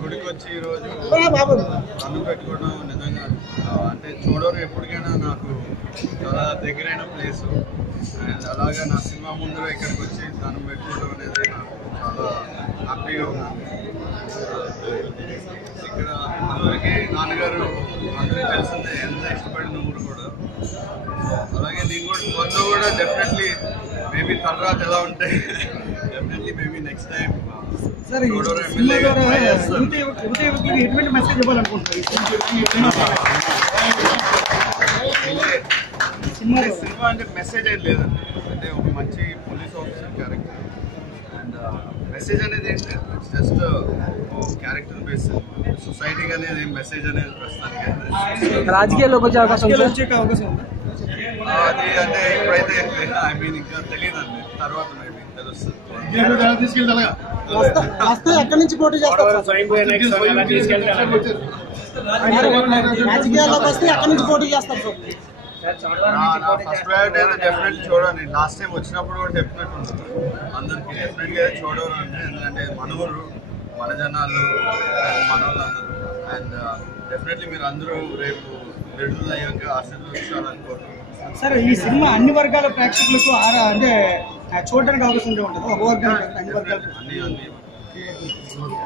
గుడికి వచ్చి ఈరోజు అన్ను పెట్టుకోవడం నిజంగా అంటే చూడరు ఎప్పటికైనా నాకు చాలా దగ్గరైన ప్లేస్. అండ్ అలాగే నా సినిమా ముందర ఇక్కడికి వచ్చి దండం పెట్టుకోవడం అనేది నాకు చాలా హ్యాపీగా ఉన్నాను. ఇక్కడ అందరికీ నాన్నగారు అందరికీ తెలిసిందే ఎంత ఇష్టపడిన ఊరు కూడా. అలాగే నేను కూడా మొత్తం కూడా డెఫినెట్లీ మేబీ తర్వాత ఎలా ఉంటాయి definitely maybe next time cinema అంటే మెసేజ్ ఏం లేదండి. అంటే ఒక మంచి police officer character and message అనేది ఏంటి జస్ట్ క్యారెక్టర్ బేస్. సొసైటీకి అనేది మెసేజ్ అనేది ప్రస్తుతానికి రాజకీయాల్లోకి వచ్చే అవకాశం అది అంటే ఇప్పుడైతే ఐ మీన్ ఇంకా తెలియదండి, తర్వాత మేబీ తెలుస్తుంది. ఎక్కడి నుంచి పోటీ చేస్తారు? రాజకీయాల్లోకి వస్తే ఎక్కడి నుంచి పోటీ చేస్తారు? ఫస్ట్ ప్రయారిటీ అయితే డెఫినెట్లీ చూడండి. లాస్ట్ టైం వచ్చినప్పుడు కూడా చెప్పినట్టు అందరికి డెఫినెట్లీ అయితే చూడరు అంటే, ఎందుకంటే మన ఊరు మన జనాలు మన వాళ్ళందరూ. అండ్ డెఫినెట్లీ మీరు అందరూ రేపు విడుదల అయ్యాక ఆశీర్వదించాలనుకోరు. సార్, ఈ సినిమా అన్ని వర్గాల ప్రేక్షకులకు అంటే చూడడానికి అవకాశం ఉంటుంది. ఒక వర్గాలు అన్ని వర్గాలు అన్ని